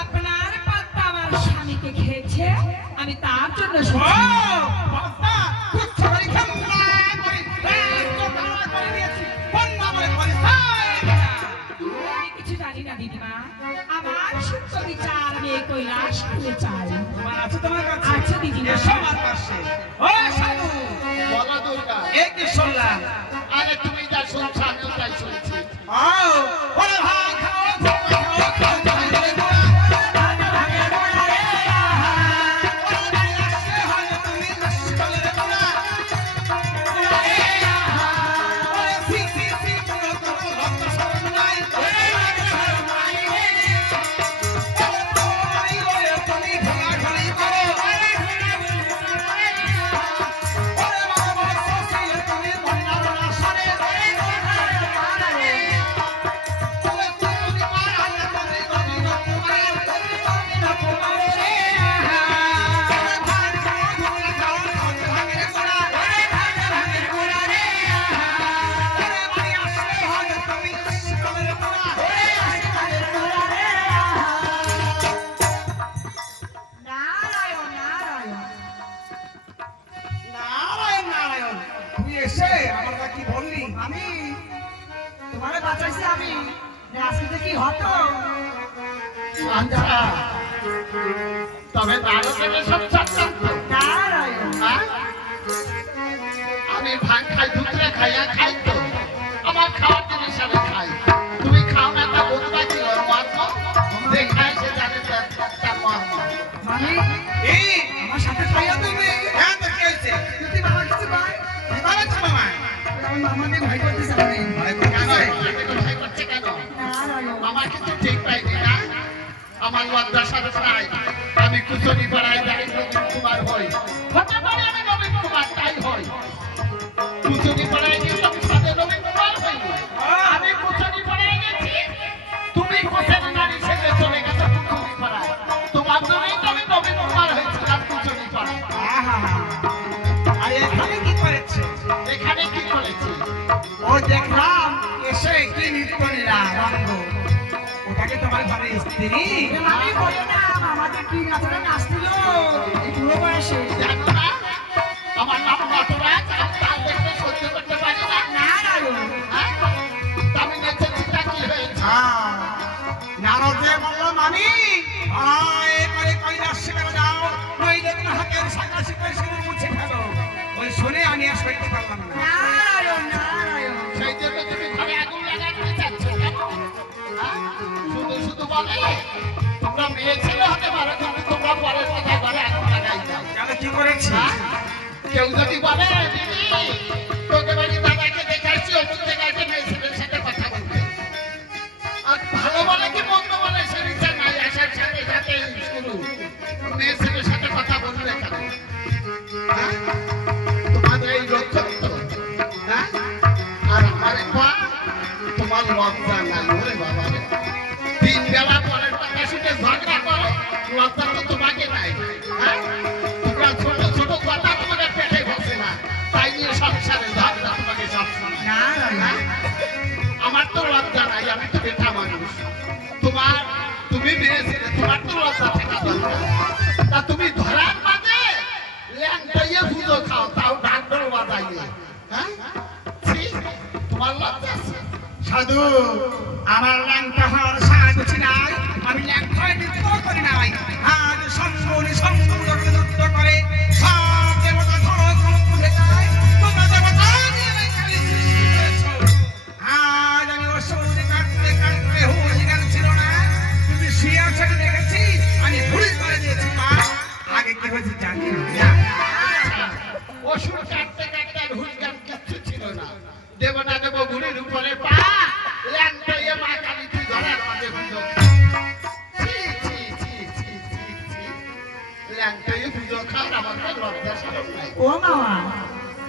আপনার পাত্তা আমার স্বামীকে খেয়েছে, আমি তার জন্য কিছু জানি না দিদিমা। আমার সত্য বিচার আমি এই কৈলাস খুলে চাই। আচ্ছা দিদিমা, শুনলাম আরে তুমি যা শুনছো আমিও তাই শুনছি। তবে আমি ভাং খাই, দুধরে খাইয়া খাই তো আমার খাওয়ার জিনিস আমি খাই। তুমি খাও না তা বলবা কি মর্ম? যে খায় সে জানে তার মর্ম। আমার সাথে খাইয়া তুমি মামাকে ভয় করতেছে। আমার কিন্তু ঠিক পাইনি না, আমার লজ্জা সাথে প্রায় আমি কুচনি পাড়ায় যাই নবীন কুমার হই, হতে পারে আমি নবীন কুমার তাই হই। কুচনি পাড়ায় গিয়ে তুমি সাথে নবীন কুমার হই, আমি কুচনি পাড়ায় গেছি, তুমি কোথায় নারী সেজে চলে গেছো কুচনি পাড়ায়। তোমার জন্যই তো আমি নবীন কুমার হয়েছিলাম কুচনি পাড়ায়। আর এখানে কি করেছে? এখানে কি করেছি? ও দেখলাম এসে কি নৃত্য লীলা রঙ্গ, ওটাকে তোমার ঘরে স্ত্রী? আমি বলি না, আমাদের কি নাচটা নাচছিল এই বুড়ো বয়সে। জানো না আমার নাম নটরাজ, আমি তাল দেখতে সহ্য করতে পারি না। আমি নেচেছি তা কি হয়েছে? নারদে বললাম আমি কৈলাস সেখানে যাও, নইলে সাকাশি করে শুনে মুছে ফেলো। ওই শুনে আমি আর সইতে পারলাম না। নারায়ণ নারায়ণ। সেই জন্য তুমি ঘরে আগুন লাগাতে চাচ্ছ কেন? হ্যাঁ? শুধু শুধু বলে তোমরা মেয়ে ছেলে হতে পারো, কিন্তু তোমরা পরের কথা ঘরে আগুন লাগাই দাও। কেন কি করেছি? হ্যাঁ? কেউ যদি বলে দিদি তোকে বাড়ি দাদাকে দেখাচ্ছি অমুক জায়গায় মেয়ে ছেলের সাথে কথা বলতে, আর ভালো বলে কি মন্দ বলে সে বিচার নাই, আসার সাথে সাথে শুরু মেয়ে ছেলের সাথে কথা বলবে কেন? হ্যাঁ? তোমাদের এই লক্ষণ তো, হ্যাঁ? আর আমার মা তোমার লজ্জা নাই ওরে বাবা রে, তিন বেলা পরের কথা শুনে ঝগড়া করো, লজ্জা তো তোমাকে নাই। হ্যাঁ? তোমরা ছোট ছোট কথা তোমাদের পেটে বসে না, তাই নিয়ে সংসারে ঝগড়া তোমাকে সব সময়। নারায়ণ। আমার তো লজ্জা নাই, আমি তো বেটা মানুষ। তুমি মেয়ে ছেলে, তোমার তো লজ্জা থাকা দরকার। তা তুমি ধরার মাঝে ল্যাংটাইয়ে পুজো খাও, তাও ডাকডোল বাজাইয়ে। হ্যাঁ? ছি, তোমার লজ্জা আছে? সাধু, আমার ল্যাংটা হওয়ার সাধু নাই, আমি ল্যাংটায় নৃত্য করি নাই। আজ সঙ্গুনি সঙ্গুলোকে নৃত্য করে সব দেবতা ধরো ধরো উঠে যায়। তোমরা দেবতা নিয়ে আমায় খালি সৃষ্টি করেছো। আজ আমি ওষুধ কাটতে কাটতে হুঁশ জ্ঞান ছিল না। তুমি শুয়ে আছো দেখেছি, আমি ভুল করে দিয়েছি মা। আগে কি হয়েছে জানি না। ওষুধ কাটতে কাটতে আর হুলগান কিচ্ছু ছিল না। দেব না দেব বুড়ির উপরে পা, ল্যাংটাইয়ে মা কালী তুই ধরার মাঝে পুজো খাও। ছি, ছি, ছি, ছি, ছি, ছি। ল্যাংটাইয়ে পুজো খাও, আমার তো লজ্জা সরম নাই। ও মামা,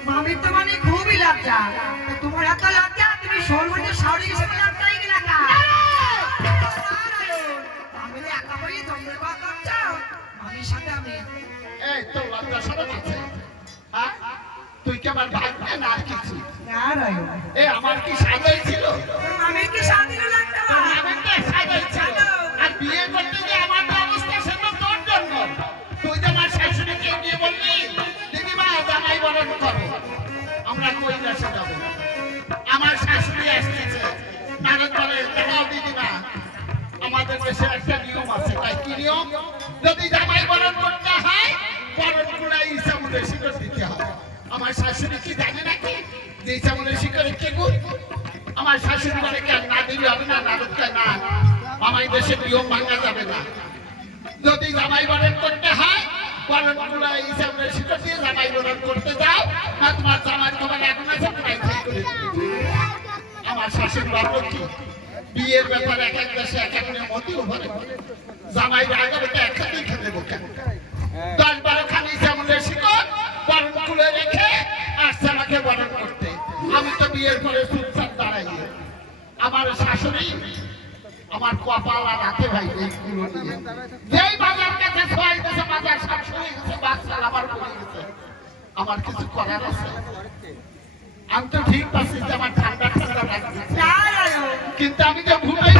মামির তো মানে খুবই লজ্জা। তা তোমার এত লজ্জা, তুমি সর্বজা শাওরি হিসেবে লজ্জাই গেলা কা? আমি তো একা বই জঙ্গল বাদ করছো। মামির সাথে আমি এই তো লজ্জা সরম আছে? হ্যাঁ? তুই কি আমার ভাগ্নে না আর কিছু? নারায়ণ। এ আমার কি সাজাই ছিল? মামির কি স্বাধীন লাগতো? তোর নামের তো সাজাই ছিল। আর বিয়ে করতে যে আমার যে অবস্থা সেটা তোর জন্য। তুই যে আমার শাশুড়িকে গিয়ে বললি দিদিমা জামাই বরণ করো, আমরা কৈলাসে যাবো। আমার শাশুড়ি আসতেছে, নারদ বলে দাঁড়াও দিদিমা, আমাদের দেশে একটা নিয়ম আছে। তাই কি নিয়ম? যদি জামাই বরণ করতে হয় বরণ কুড়াই ইসামুলের শিকড় দিতে হয়। আমার শাশুড়ি কি জানে নাকি যে ইসামুলের শিকড়ে কে গুণ? আমার শাশুড়ি বলে কেন না দিলে হবে না, নারদকে না, আমার দেশের নিয়ম ভাঙা যাবে না। যদি জামাই বরণ করতে হয় বরণ কুড়াই ইসামুলের শিকড় দিয়ে জামাই বরণ করতে যাও, না তোমার জামাই তোমার এখন আছে প্রায় ঠিক করে দিবে। আমার শাশুড়ি ভাবলো কি বিয়ের ব্যাপারে এক এক দেশে এক এক নিয়ম হতেও পারে। জামাই আগে তো একসাথেই খেতে দেবো কেন? 10-12 খানি জামুনের শিকড় বরণ খুলে রেখে আসছে আমাকে বরণ করতে। আমি তো বিয়ের পরে চুপচাপ দাঁড়াইয়ে, আমার শাশুড়ি আমার কপাল আর হাতে ভাই এইগুলো নিয়ে যেই বাজার কাছে ছয় গেছে, বাজার শাশুড়ি গেছে, বাচ্চা আমার বলে গেছে। আমার কিছু করার আছে? আমি তো ঠিক পাচ্ছি যে আমার ঠান্ডা ঠান্ডা লাগছে, কিন্তু আমি যে ঘুমাই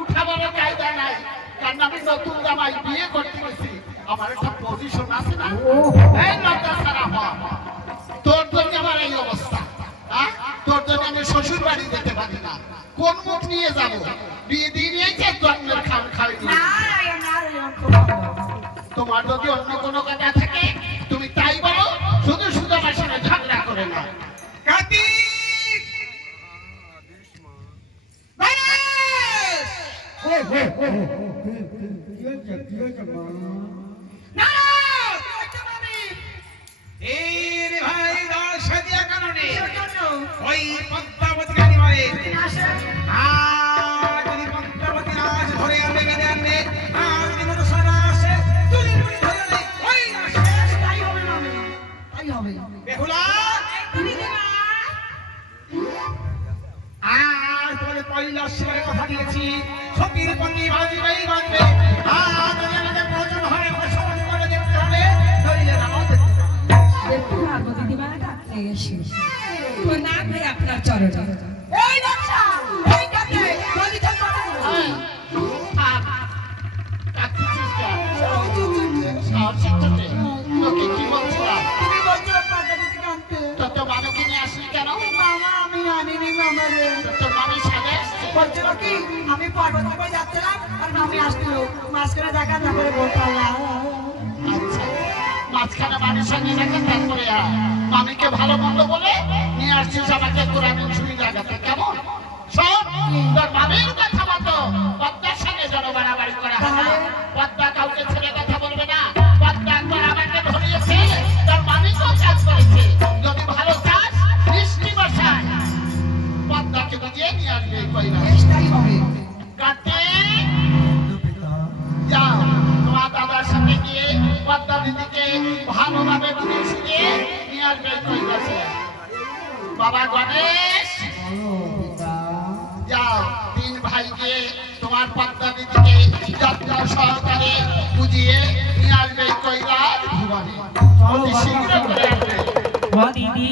উঠাবার কায়দা নাই। কারণ আমি নতুন জামাই বিয়ে করতে গেছি, আমার একটা পজিশন আছে না? এই লজ্জা ছাড়া হওয়া, তোর জন্য আমার এই অবস্থা। তোর জন্য আমি শ্বশুর বাড়ি যেতে পারি না, কোন মুখ নিয়ে যাবো? বিয়ে দিয়ে নিয়েছে জন্মের খাওয়া খাওয়াই নিয়ে। নারায়ণ নারায়ণ, খুব ভালো। তোমার যদি অন্য কোনো কথা থাকে তুমি তাই বলো, শুধু শুধু আমার সঙ্গে ঝগড়া করে না। কার্তিক! এই রে ভাই, দশ সাজিয়া কারণে ওই পদ্মাবতী গাড়ি মারে। আর যদি পদ্মাবতী রাজ ধরে আনবে, বেঁধে আনবে, আর যদি মধুসূদন আসে, তুলি তুলি ধরে আনবে, ওই আসে। তাই হবে মামি, তাই হবে। বেহুলা, আর তোমাদের পয়লা শিবের কথা দিয়েছি, সতীর পন্ডি বাজবেই বাজবে। আর যদি আমাদের প্রয়োজন হয় আমাকে সমাজ করে দেখতে হবে, ধরিলে নাও দেখতে হবে। দেখতে পারবো দিদিমা, ডাকতে এসে তো না ভাই আপনার চরণে। এই নকশা, এই কাকে জলদি চল বাবা। কাঁদতেছিস কেন? সাহসিকতাতে তোকে কি বলছিলাম? তুমি বলছো পার্বতী কাঁদতে। তোর তো মামাকে নিয়ে আসলি কেন? মামা আমি আনিনি মামা রে। তোর মামি সাজে আসছে? বলছিল কি আমি পার্বতী করে যাচ্ছিলাম আর মামি আসছিল, মাঝখানে দেখা না করে বলতাম। আচ্ছা মাঝখানে মামির সঙ্গে দেখা তারপরে মামিকে ভালো মন্দ বলে নিয়ে আসছিস আমাকে তোরা ছুরি লাগাতে কেমন শোন তোর মামির কথা মতো পদ্মার সঙ্গে যেন বাড়াবাড়ি করা হয় না। পদ্মা কাউকে ছেড়ে কথা বলবে না। পদ্মা একবার আমাকে ধরিয়েছে, তোর মামিকেও কাজ করেছে। যদি ভালো চাস বৃষ্টি বসায় পদ্মাকে বুঝিয়ে নিয়ে আসবে এই কৈলাস। চেষ্টাই হবে। কার্তিক যাও তোমার দাদার সাথে গিয়ে পদ্মা দিদিকে ভালোভাবে বুঝিয়ে শুনিয়ে নিয়ে আসবে এই কৈলাসে। বাবা গণেশ যাও তিন ভাই গিয়ে তোমার পদ্মা দিদিকে যত্ন সহকারে বুঝিয়ে নিয়ে আসবে এই কৈলাস ভুবনে। অতি শীঘ্র করে আসবে। দিদি